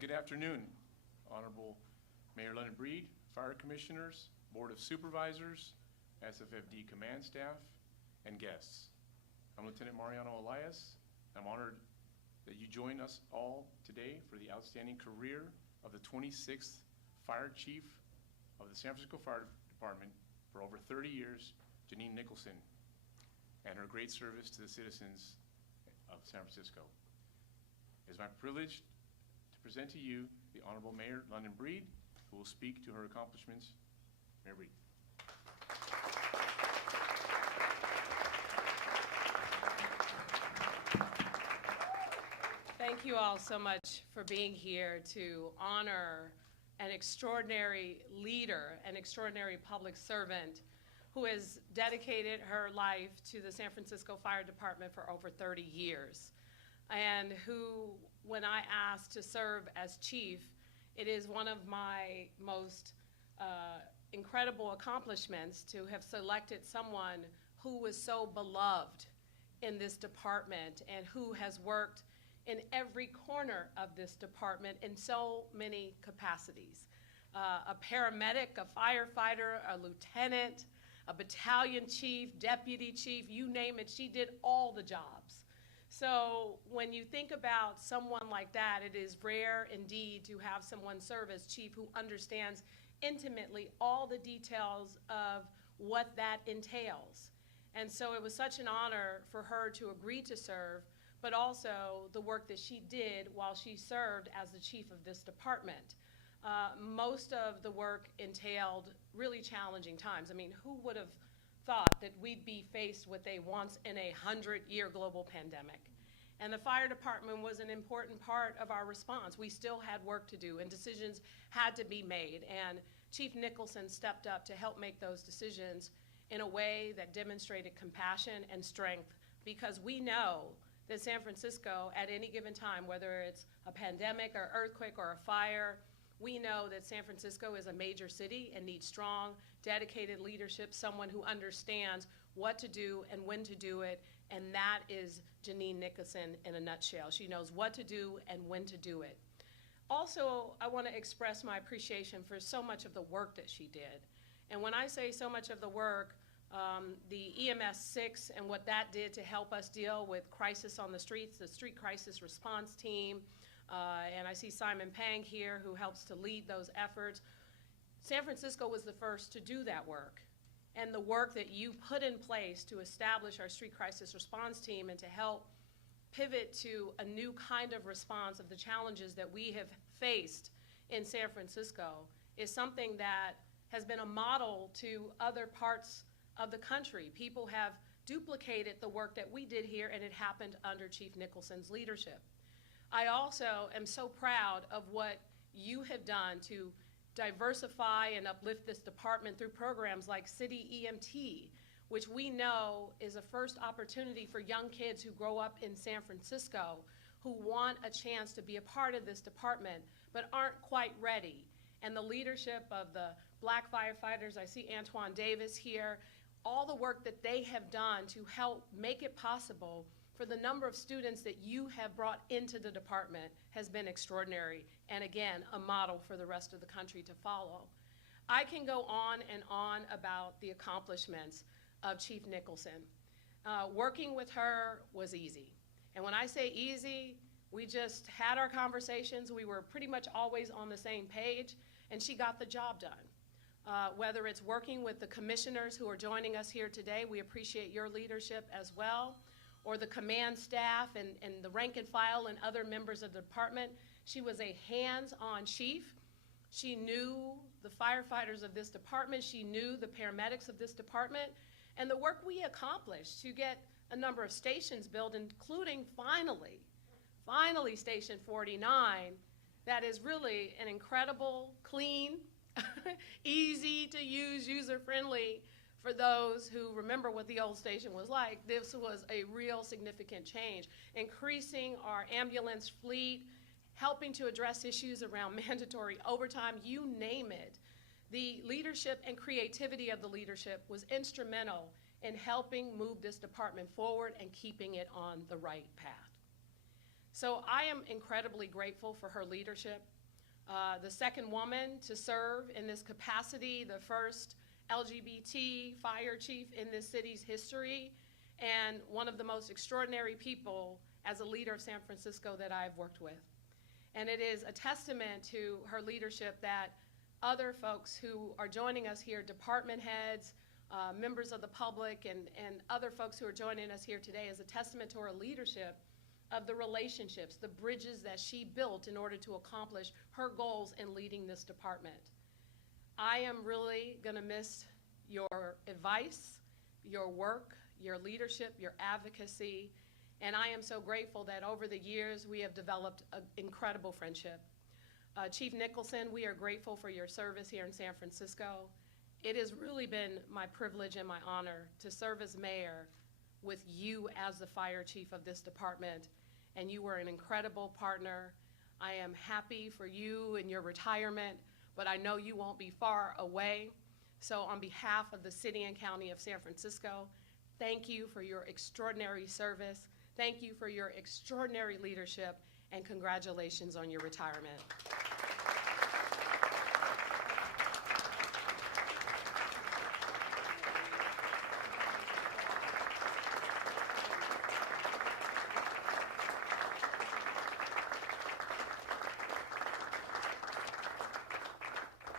Good afternoon, Honorable Mayor London Breed, Fire Commissioners, Board of Supervisors, SFFD Command Staff, and guests. I'm Lieutenant Mariano Elias. I'm honored that you join us all today for the outstanding career of the 26th Fire Chief of the San Francisco Fire Department for over 30 years, Jeanine Nicholson, and her great service to the citizens of San Francisco. It is my privilege to present to you the Honorable Mayor London Breed, who will speak to her accomplishments. Mayor Breed. Thank you all so much for being here to honor an extraordinary leader, an extraordinary public servant who has dedicated her life to the San Francisco Fire Department for over 30 years, and who, when I asked to serve as chief, it is one of my most incredible accomplishments to have selected someone who was so beloved in this department and who has worked in every corner of this department in so many capacities. A paramedic, a firefighter, a lieutenant, a battalion chief, deputy chief, you name it, she did all the jobs. So when you think about someone like that, it is rare indeed to have someone serve as chief who understands intimately all the details of what that entails. And so it was such an honor for her to agree to serve, but also the work that she did while she served as the chief of this department. Most of the work entailed really challenging times. I mean, who would have thought that we'd be faced with a once-in-a-100-year global pandemic? And the fire department was an important part of our response. We still had work to do, and decisions had to be made. And Chief Nicholson stepped up to help make those decisions in a way that demonstrated compassion and strength, because we know that San Francisco, at any given time, whether it's a pandemic or earthquake or a fire, we know that San Francisco is a major city and needs strong, dedicated leadership, someone who understands what to do and when to do it, and that is Jeanine Nicholson in a nutshell. She knows what to do and when to do it. Also, I want to express my appreciation for so much of the work that she did. And when I say so much of the work, the EMS 6 and what that did to help us deal with crisis on the streets, the street crisis response team, and I see Simon Pang here who helps to lead those efforts. San Francisco was the first to do that work. And the work that you put in place to establish our street crisis response team and to help pivot to a new kind of response of the challenges that we have faced in San Francisco is something that has been a model to other parts of the country. People have duplicated the work that we did here, and it happened under Chief Nicholson's leadership. I also am so proud of what you have done to diversify and uplift this department through programs like City EMT, which we know is a first opportunity for young kids who grow up in San Francisco who want a chance to be a part of this department but aren't quite ready. And the leadership of the Black firefighters, I see Antoine Davis here, all the work that they have done to help make it possible for the number of students that you have brought into the department has been extraordinary, and again, a model for the rest of the country to follow. I can go on and on about the accomplishments of Chief Nicholson. Working with her was easy. And when I say easy, we just had our conversations. We were pretty much always on the same page, and she got the job done. Whether it's working with the commissioners who are joining us here today, we appreciate your leadership as well, or the command staff and the rank and file and other members of the department. She was a hands-on chief. She knew the firefighters of this department. She knew the paramedics of this department. And the work we accomplished to get a number of stations built, including finally Station 49, that is really an incredible, clean, easy to use, user-friendly for those who remember what the old station was like. This was a real significant change. Increasing our ambulance fleet, helping to address issues around mandatory overtime, you name it. The leadership and creativity of the leadership was instrumental in helping move this department forward and keeping it on the right path. So I am incredibly grateful for her leadership. The second woman to serve in this capacity, the first LGBT fire chief in this city's history, and one of the most extraordinary people as a leader of San Francisco that I've worked with. And it is a testament to her leadership that other folks who are joining us here, department heads, members of the public, and other folks who are joining us here today, is a testament to her leadership of the relationships, the bridges that she built in order to accomplish her goals in leading this department. I am really going to miss your advice, your work, your leadership, your advocacy, and I am so grateful that over the years we have developed an incredible friendship. Chief Nicholson, we are grateful for your service here in San Francisco. It has really been my privilege and my honor to serve as mayor with you as the fire chief of this department, and you were an incredible partner. I am happy for you and your retirement, but I know you won't be far away. So on behalf of the city and county of San Francisco, thank you for your extraordinary service. Thank you for your extraordinary leadership, and congratulations on your retirement.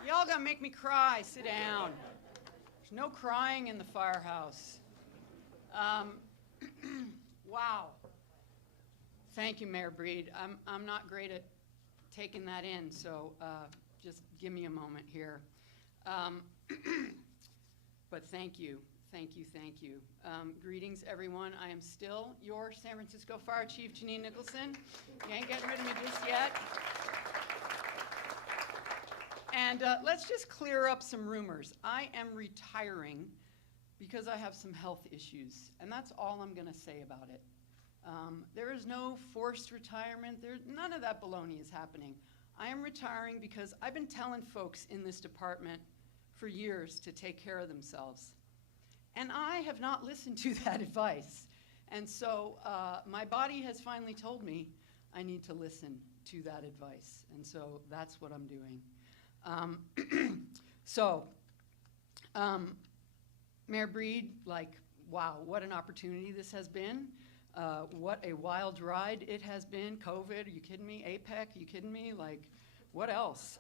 Y'all gonna make me cry. Sit down. There's no crying in the firehouse. Wow. Thank you, Mayor Breed. I'm not great at taking that in, so just give me a moment here. But thank you, thank you, thank you. Greetings, everyone. I am still your San Francisco Fire Chief Jeanine Nicholson. You ain't getting rid of me just yet. And let's just clear up some rumors. I am retiring because I have some health issues, and that's all I'm going to say about it. There is no forced retirement. None of that baloney is happening. I am retiring because I've been telling folks in this department for years to take care of themselves. And I have not listened to that advice. And so my body has finally told me I need to listen to that advice. And so that's what I'm doing. Mayor Breed, like, wow, what an opportunity this has been. What a wild ride it has been. COVID, are you kidding me? APEC, are you kidding me? Like, what else,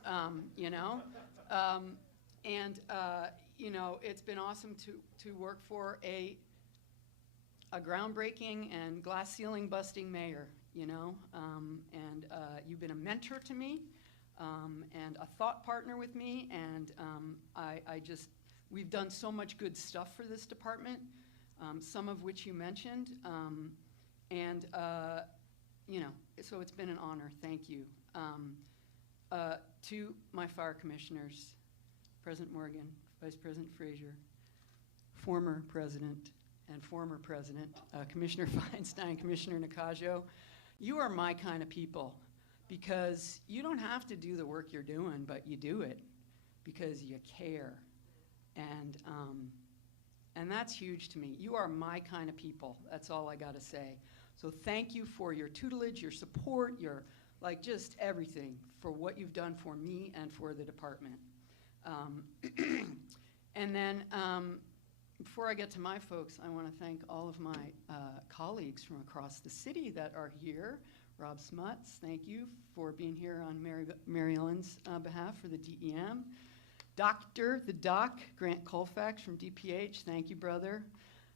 you know? You know, it's been awesome to work for a groundbreaking and glass ceiling busting mayor, you know? You've been a mentor to me. And a thought partner with me, and we've done so much good stuff for this department, some of which you mentioned, you know, so it's been an honor. Thank you. To my fire commissioners, President Morgan, Vice President Frazier, former president and former president, Commissioner Feinstein, Commissioner Nakajo, you are my kind of people. Because you don't have to do the work you're doing, but you do it because you care. And that's huge to me. You are my kind of people. That's all I gotta say. So thank you for your tutelage, your support, your, like, just everything for what you've done for me and for the department. And then before I get to my folks, I wanna thank all of my colleagues from across the city that are here. Rob Smuts, thank you for being here on Mary Ellen's behalf for the DEM. The Doc, Grant Colfax from DPH, thank you, brother.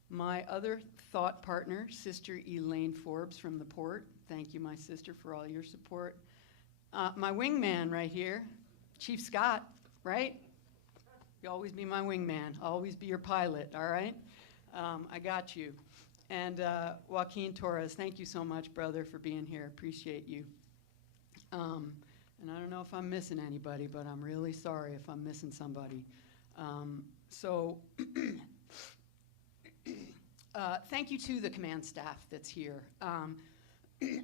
My other thought partner, Sister Elaine Forbes from the Port, thank you, my sister, for all your support. My wingman right here, Chief Scott, right? You'll always be my wingman, I'll always be your pilot, all right? I got you. And Joaquin Torres, thank you so much, brother, for being here. Appreciate you. And I don't know if I'm missing anybody, but I'm really sorry if I'm missing somebody. Thank you to the command staff that's here.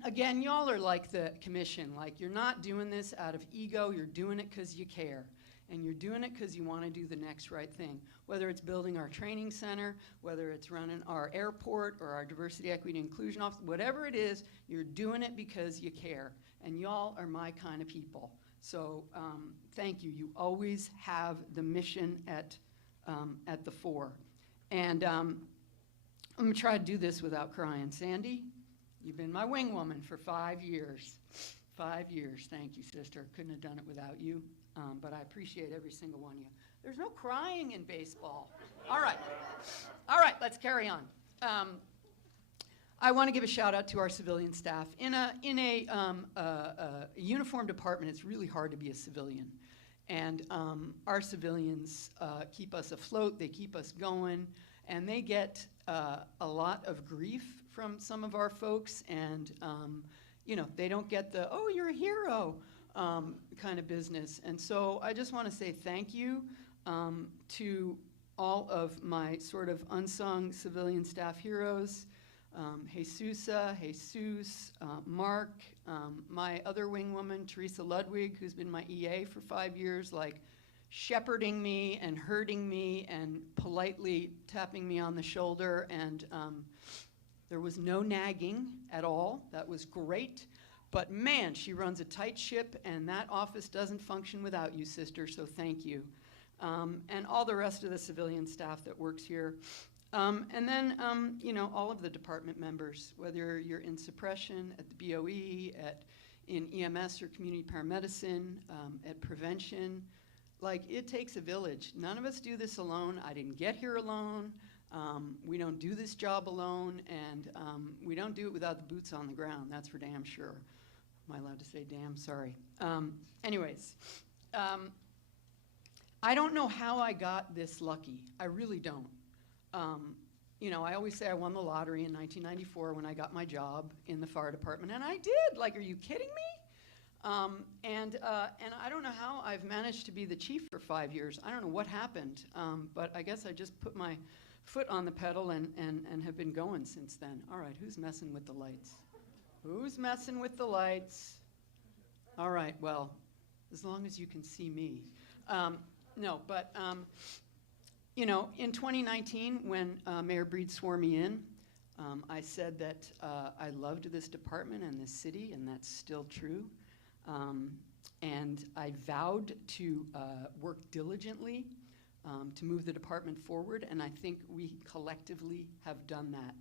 Again, y'all are like the commission. Like, you're not doing this out of ego. You're doing it because you care. and you're doing it because you want to do the next right thing. Whether it's building our training center, whether it's running our airport or our diversity, equity, and inclusion office, whatever it is, you're doing it because you care. And y'all are my kind of people. So thank you. You always have the mission at the fore. And I'm going to try to do this without crying. Sandy, you've been my wing woman for 5 years. 5 years. Thank you, sister. Couldn't have done it without you, but I appreciate every single one of you. There's no crying in baseball. All right. All right, let's carry on. I want to give a shout out to our civilian staff. In a uniformed department, it's really hard to be a civilian. And our civilians keep us afloat, they keep us going, and they get a lot of grief from some of our folks, and you know, they don't get the, oh, you're a hero kind of business. And so I just want to say thank you to all of my sort of unsung civilian staff heroes, Jesus, Mark, my other wing woman, Teresa Ludwig, who's been my EA for 5 years, like shepherding me and herding me and politely tapping me on the shoulder. And there was no nagging at all. That was great. But man, she runs a tight ship, and that office doesn't function without you, sister, so thank you. And all the rest of the civilian staff that works here. And then, you know, all of the department members, whether you're in suppression, at the BOE, in EMS or community paramedicine, at prevention. Like, it takes a village. None of us do this alone. I didn't get here alone. We don't do this job alone, and we don't do it without the boots on the ground. That's for damn sure. Am I allowed to say damn? Sorry. Anyways, I don't know how I got this lucky. I really don't. You know, I always say I won the lottery in 1994 when I got my job in the fire department, and I did. Like, are you kidding me? And I don't know how I've managed to be the chief for 5 years. I don't know what happened, but I guess I just put my foot on the pedal and have been going since then. All right, who's messing with the lights? Who's messing with the lights? All right, well, as long as you can see me. No, but, you know, in 2019, when Mayor Breed swore me in, I said that I loved this department and this city, and that's still true. And I vowed to work diligently to move the department forward, and I think we collectively have done that.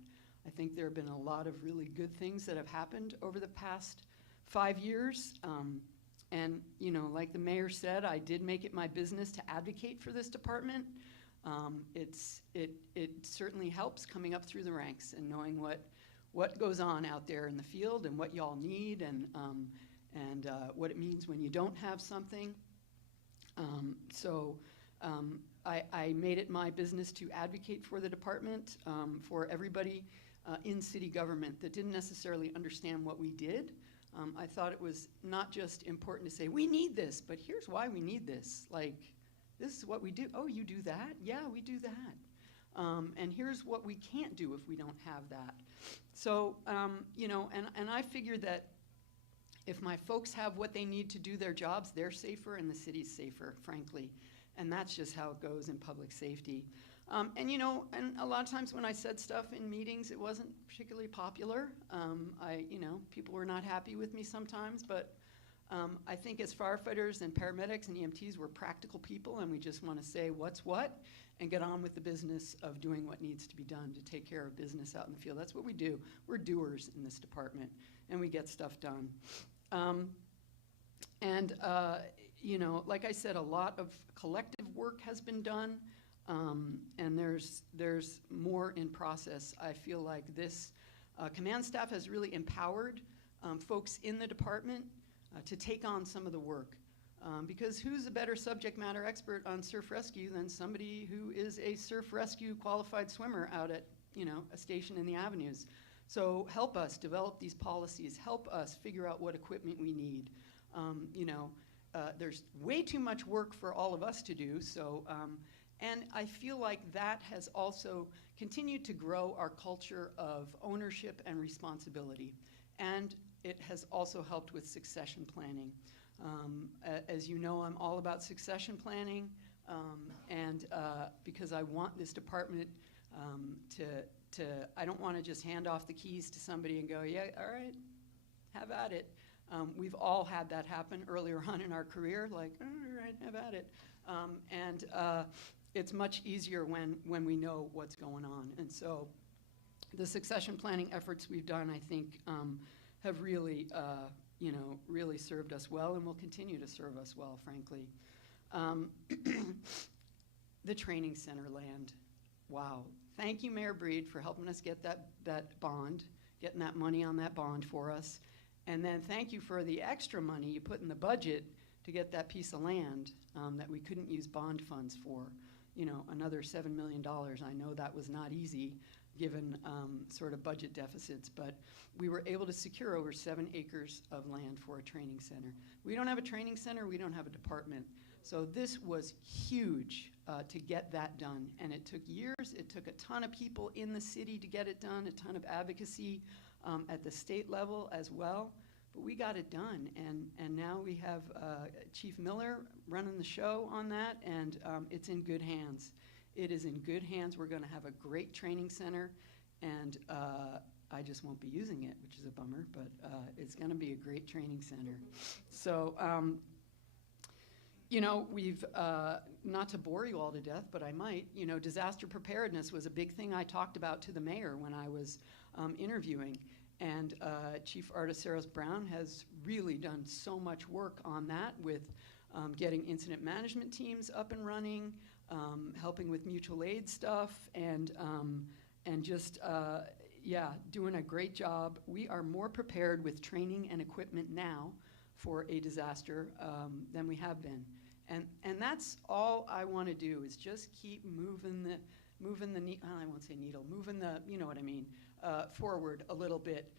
I think there have been a lot of really good things that have happened over the past 5 years. And, you know, like the mayor said, I did make it my business to advocate for this department. It certainly helps coming up through the ranks and knowing what goes on out there in the field and what y'all need, and what it means when you don't have something. I made it my business to advocate for the department, for everybody in city government that didn't necessarily understand what we did. I thought it was not just important to say, we need this, but here's why we need this. Like, this is what we do. Oh, you do that? Yeah, we do that. And here's what we can't do if we don't have that. So, you know, and I figured that if my folks have what they need to do their jobs, they're safer and the city's safer, frankly. And that's just how it goes in public safety. And, you know, and a lot of times when I said stuff in meetings, it wasn't particularly popular. You know, people were not happy with me sometimes, but I think as firefighters and paramedics and EMTs, we're practical people, and we just want to say what's what and get on with the business of doing what needs to be done to take care of business out in the field. That's what we do. We're doers in this department, and we get stuff done. You know, like I said, a lot of collective work has been done, and there's more in process. I feel like this command staff has really empowered folks in the department to take on some of the work. Because who's a better subject matter expert on surf rescue than somebody who is a surf rescue qualified swimmer out at, you know, a station in the avenues? So help us develop these policies, help us figure out what equipment we need. You know, there's way too much work for all of us to do, so, and I feel like that has also continued to grow our culture of ownership and responsibility. And it has also helped with succession planning. As you know, I'm all about succession planning, and because I want this department I don't want to just hand off the keys to somebody and go, yeah, all right, have at it. We've all had that happen earlier on in our career, like, all right, have at it. It's much easier when we know what's going on. And so the succession planning efforts we've done, I think, have really, really served us well and will continue to serve us well, frankly. The training center land, wow. Thank you, Mayor Breed, for helping us get that bond, getting that money on that bond for us. And then thank you for the extra money you put in the budget to get that piece of land that we couldn't use bond funds for. You know, another $7 million. I know that was not easy given sort of budget deficits, but we were able to secure over 7 acres of land for a training center. We don't have a training center, we don't have a department. So this was huge to get that done, and it took years. It took a ton of people in the city to get it done, a ton of advocacy at the state level as well, but we got it done, and now we have Chief Miller running the show on that, and it's in good hands. It is in good hands. We're going to have a great training center, and I just won't be using it, which is a bummer, but it's going to be a great training center. So, you know, we've, not to bore you all to death, but I might, you know, disaster preparedness was a big thing I talked about to the mayor when I was interviewing. And Chief Articeros Brown has really done so much work on that with getting incident management teams up and running, helping with mutual aid stuff, and just, yeah, doing a great job. We are more prepared with training and equipment now for a disaster than we have been. And that's all I want to do is just keep moving the I won't say needle, moving the, you know what I mean, forward a little bit.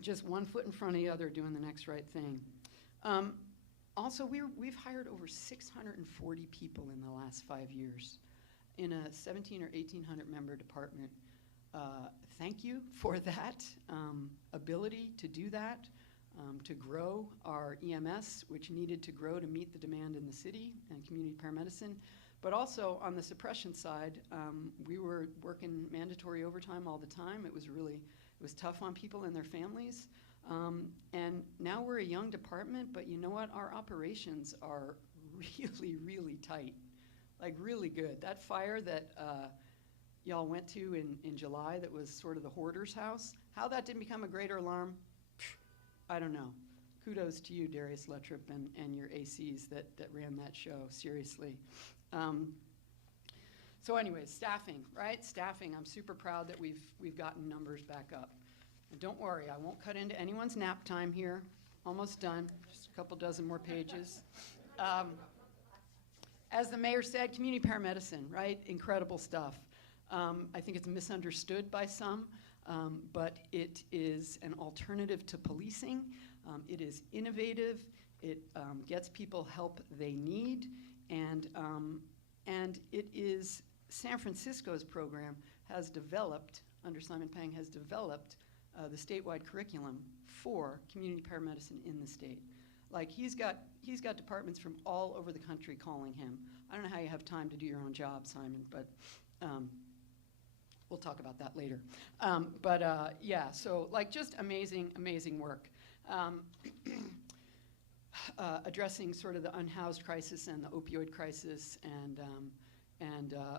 Just one foot in front of the other, doing the next right thing. Also, we've hired over 640 people in the last 5 years in a 1,700 or 1,800 member department. Thank you for that ability to do that. To grow our EMS, which needed to grow to meet the demand in the city, and community paramedicine. But also on the suppression side, we were working mandatory overtime all the time. It was tough on people and their families. And now we're a young department, but you know what? Our operations are really, really tight, like really good. That fire that y'all went to in July that was sort of the hoarder's house, how that didn't become a greater alarm, I don't know. Kudos to you, Darius Luttrop, and your ACs that ran that show, seriously. So anyways, staffing, right? Staffing, I'm super proud that we've gotten numbers back up. And don't worry, I won't cut into anyone's nap time here. Almost done, just a couple dozen more pages. As the mayor said, community paramedicine, right? Incredible stuff. I think it's misunderstood by some. But it is an alternative to policing. It is innovative. It gets people help they need, and it is San Francisco's program has developed, under Simon Pang, has developed the statewide curriculum for community paramedicine in the state. Like he's got departments from all over the country calling him. I don't know how you have time to do your own job, Simon, but. We'll talk about that later. Yeah, so like just amazing, amazing work. Addressing sort of the unhoused crisis and the opioid crisis and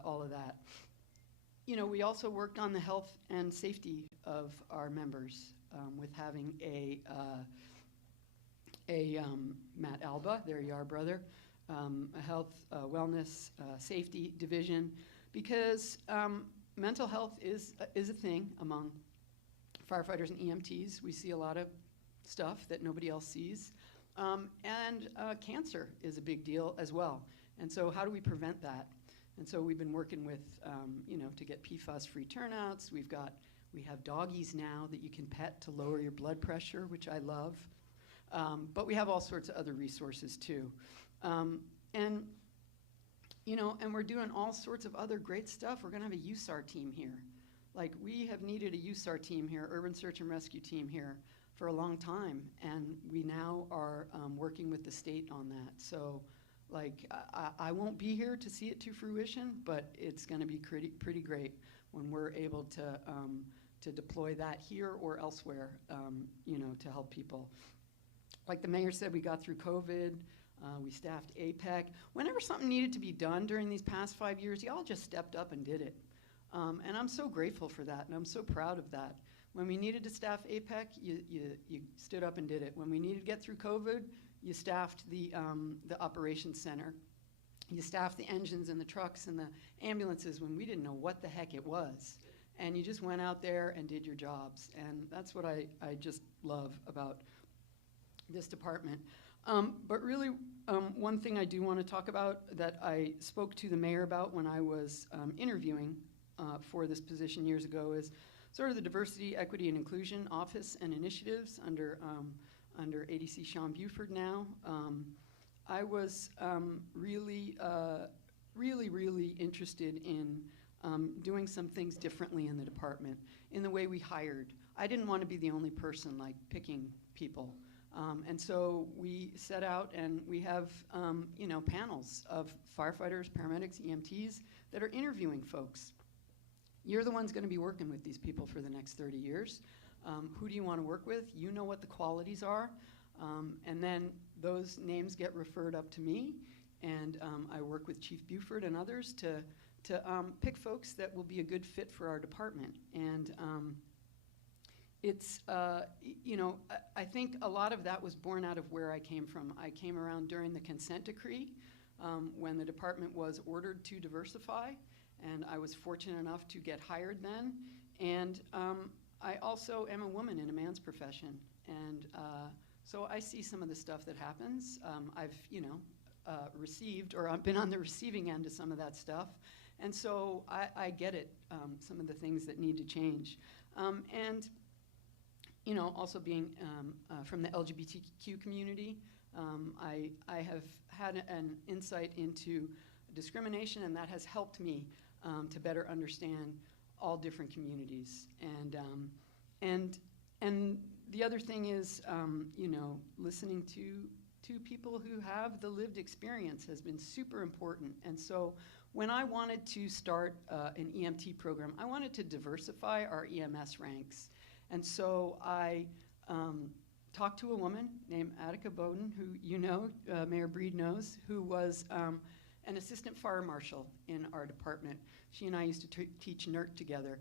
all of that. You know, we also worked on the health and safety of our members with having a Matt Alba, there you are, brother, a health, wellness, safety division, because mental health is a thing among firefighters and EMTs. We see a lot of stuff that nobody else sees. And cancer is a big deal as well. And so how do we prevent that? And so we've been working with, to get PFAS-free turnouts. We have doggies now that you can pet to lower your blood pressure, which I love. But we have all sorts of other resources too. And we're doing all sorts of other great stuff. We're going to have a USAR team here. Like, we have needed a USAR team here, Urban Search and Rescue team here, for a long time, and we now are working with the state on that. So, like, I won't be here to see it to fruition, but it's going to be pretty great when we're able to deploy that here or elsewhere, you know, to help people. Like the mayor said, we got through COVID. We staffed APEC. Whenever something needed to be done during these past 5 years, y'all just stepped up and did it. And I'm so grateful for that, and I'm so proud of that. When we needed to staff APEC, you stood up and did it. When we needed to get through COVID, you staffed the operations center. You staffed the engines and the trucks and the ambulances when we didn't know what the heck it was. And you just went out there and did your jobs. And that's what I just love about this department. But really, one thing I do want to talk about that I spoke to the mayor about when I was interviewing for this position years ago is sort of the Diversity, Equity, and Inclusion Office and Initiatives under ADC Sean Buford now. I was really interested in doing some things differently in the department, in the way we hired. I didn't want to be the only person like picking people. And so we set out and we have, you know, panels of firefighters, paramedics, EMTs that are interviewing folks. You're the ones going to be working with these people for the next 30 years. Who do you want to work with? You know what the qualities are. And then those names get referred up to me, and I work with Chief Buford and others to pick folks that will be a good fit for our department. And it's, you know, I think a lot of that was born out of where I came from. I came around during the consent decree when the department was ordered to diversify, and I was fortunate enough to get hired then. And I also am a woman in a man's profession, and so I see some of the stuff that happens. I've, you know, received, or I've been on the receiving end of some of that stuff, and so I get it, some of the things that need to change. And, you know, also being from the LGBTQ community, I have had an insight into discrimination, and that has helped me to better understand all different communities. And the other thing is, you know, listening to people who have the lived experience has been super important. And so when I wanted to start an EMT program, I wanted to diversify our EMS ranks. And so I talked to a woman named Attica Bowden, who you know, Mayor Breed knows, who was an assistant fire marshal in our department. She and I used to teach NERT together.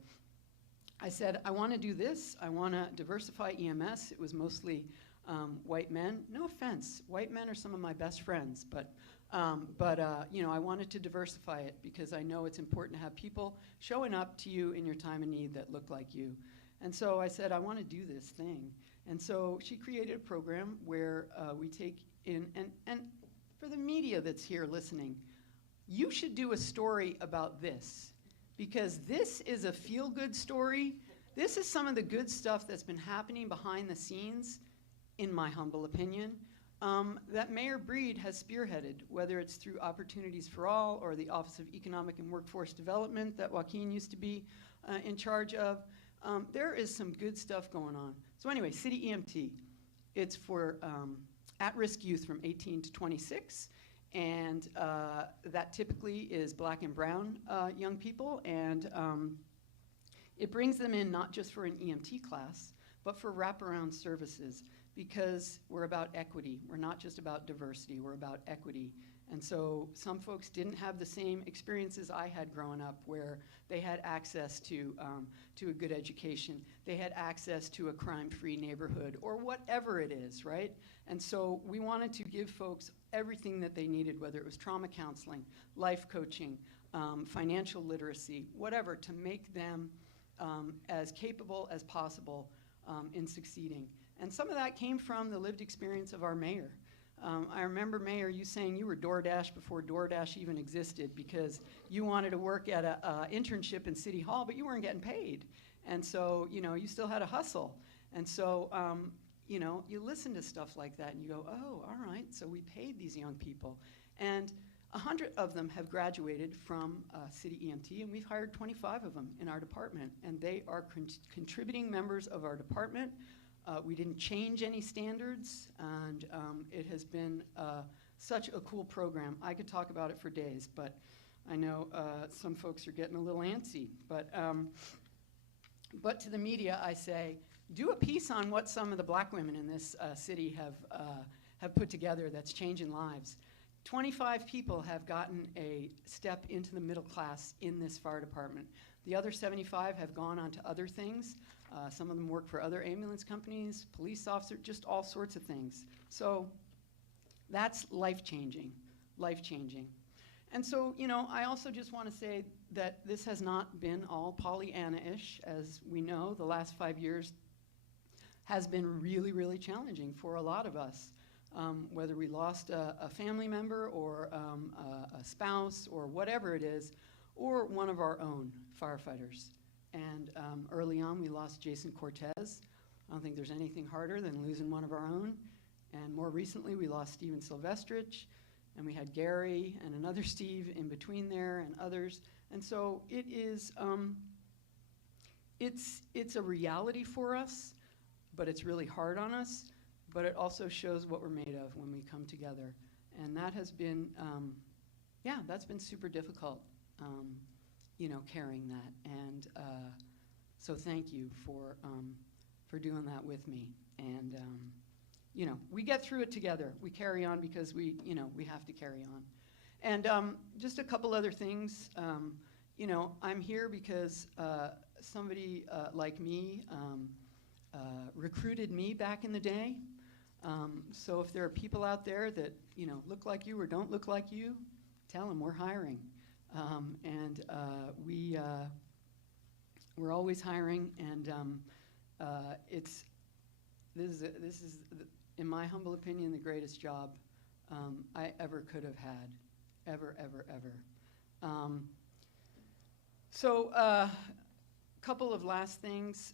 I said, I want to do this. I want to diversify EMS. It was mostly white men. No offense, white men are some of my best friends, but you know, I wanted to diversify it because I know it's important to have people showing up to you in your time of need that look like you. And so I said, I want to do this thing. And so she created a program where we take in, and for the media that's here listening, you should do a story about this, because this is a feel-good story. This is some of the good stuff that's been happening behind the scenes, in my humble opinion, that Mayor Breed has spearheaded, whether it's through Opportunities for All or the Office of Economic and Workforce Development that Joaquin used to be in charge of. There is some good stuff going on. So anyway, City EMT, it's for at-risk youth from 18 to 26, and that typically is black and brown young people, and it brings them in not just for an EMT class, but for wraparound services, because we're about equity. We're not just about diversity, we're about equity. And so some folks didn't have the same experiences I had growing up, where they had access to a good education. They had access to a crime-free neighborhood, or whatever it is, right? And so we wanted to give folks everything that they needed, whether it was trauma counseling, life coaching, financial literacy, whatever, to make them as capable as possible in succeeding. And some of that came from the lived experience of our mayor. I remember, Mayor, you saying you were DoorDash before DoorDash even existed, because you wanted to work at an internship in City Hall, but you weren't getting paid. And so, you know, you still had a hustle. And so, you know, you listen to stuff like that and you go, oh, all right, so we paid these young people. And 100 of them have graduated from City EMT, and we've hired 25 of them in our department, and they are contributing members of our department. We didn't change any standards, and it has been such a cool program. I could talk about it for days, but I know some folks are getting a little antsy. But to the media, I say, do a piece on what some of the black women in this city have put together that's changing lives. 25 people have gotten a step into the middle class in this fire department. The other 75 have gone on to other things. Some of them work for other ambulance companies, police officers, just all sorts of things. So that's life-changing, life-changing. And so, you know, I also just want to say that this has not been all Pollyanna-ish. As we know, the last 5 years has been really, really challenging for a lot of us. Whether we lost a family member or a spouse or whatever it is, or one of our own firefighters. And early on, we lost Jason Cortez. I don't think there's anything harder than losing one of our own. And more recently, we lost Steven Silvestrich, and we had Gary and another Steve in between there and others. And so it is, it's a reality for us, but it's really hard on us. But it also shows what we're made of when we come together. And that has been, yeah, that's been super difficult, you know, carrying that. And so thank you for doing that with me. And, you know, we get through it together. We carry on because we, you know, we have to carry on. And just a couple other things. You know, I'm here because somebody like me recruited me back in the day. So if there are people out there that, you know, look like you or don't look like you, tell them we're hiring. And we're always hiring, and this is in my humble opinion, the greatest job I ever could have had, ever, ever, ever. So a couple of last things.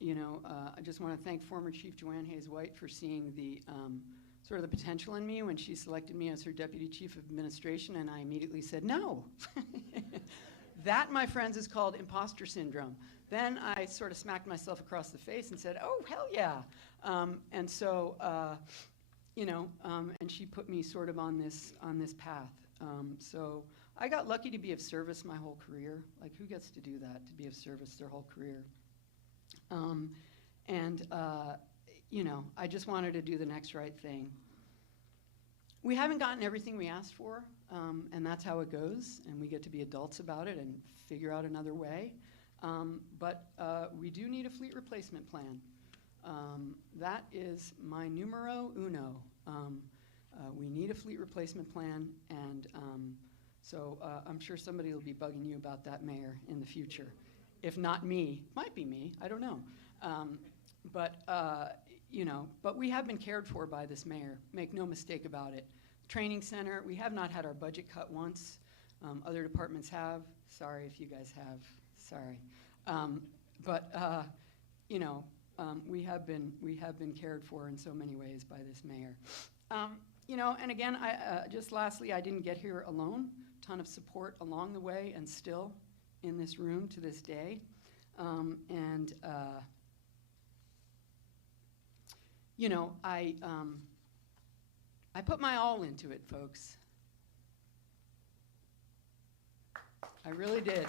You know, I just want to thank former Chief Joanne Hayes-White for seeing the sort of the potential in me when she selected me as her Deputy Chief of Administration, and I immediately said no. That, my friends, is called imposter syndrome. Then I sort of smacked myself across the face and said, oh, hell yeah. And so, you know, and she put me sort of on this path. So I got lucky to be of service my whole career. Like, who gets to do that, to be of service their whole career? You know, I just wanted to do the next right thing. We haven't gotten everything we asked for, and that's how it goes, and we get to be adults about it and figure out another way. But we do need a fleet replacement plan. That is my numero uno. We need a fleet replacement plan, and so I'm sure somebody will be bugging you about that, Mayor, in the future. If not me, might be me, I don't know. You know, but we have been cared for by this mayor, make no mistake about it. Training center, we have not had our budget cut once. Other departments have. Sorry if you guys have, sorry. You know, we have been cared for in so many ways by this mayor. You know, and again, just lastly, I didn't get here alone. Ton of support along the way and still in this room to this day. You know, I put my all into it, folks. I really did.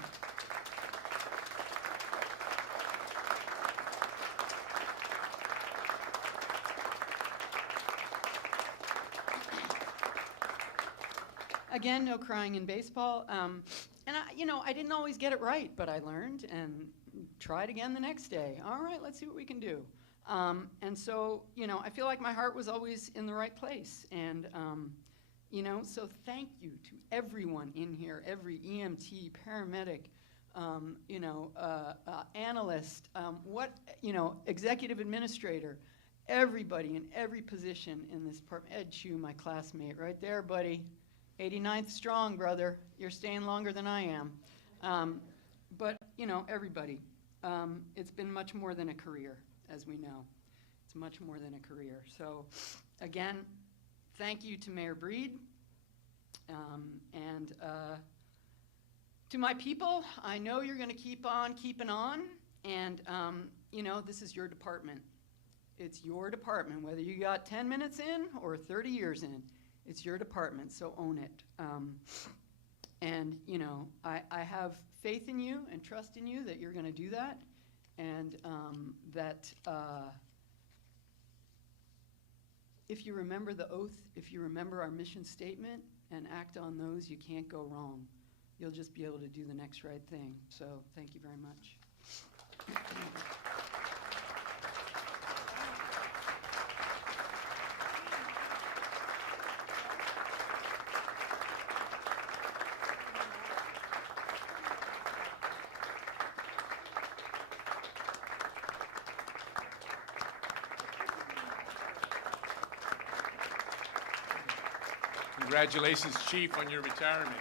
Again, no crying in baseball. You know, I didn't always get it right, but I learned and tried again the next day. All right, let's see what we can do. And so, you know, I feel like my heart was always in the right place. And, you know, so thank you to everyone in here, every EMT, paramedic, you know, analyst, you know, executive administrator, everybody in every position in this department. Ed Chu, my classmate, right there, buddy. 89th strong, brother. You're staying longer than I am. But, you know, everybody. It's been much more than a career, as we know. It's much more than a career. So, again, thank you to Mayor Breed. And to my people, I know you're going to keep on keeping on. And, you know, this is your department. It's your department, whether you got 10 minutes in or 30 years in. It's your department, so own it. And, you know, I have faith in you and trust in you that you're going to do that. And that if you remember the oath, if you remember our mission statement and act on those, you can't go wrong. You'll just be able to do the next right thing. So thank you very much. Congratulations, Chief, on your retirement.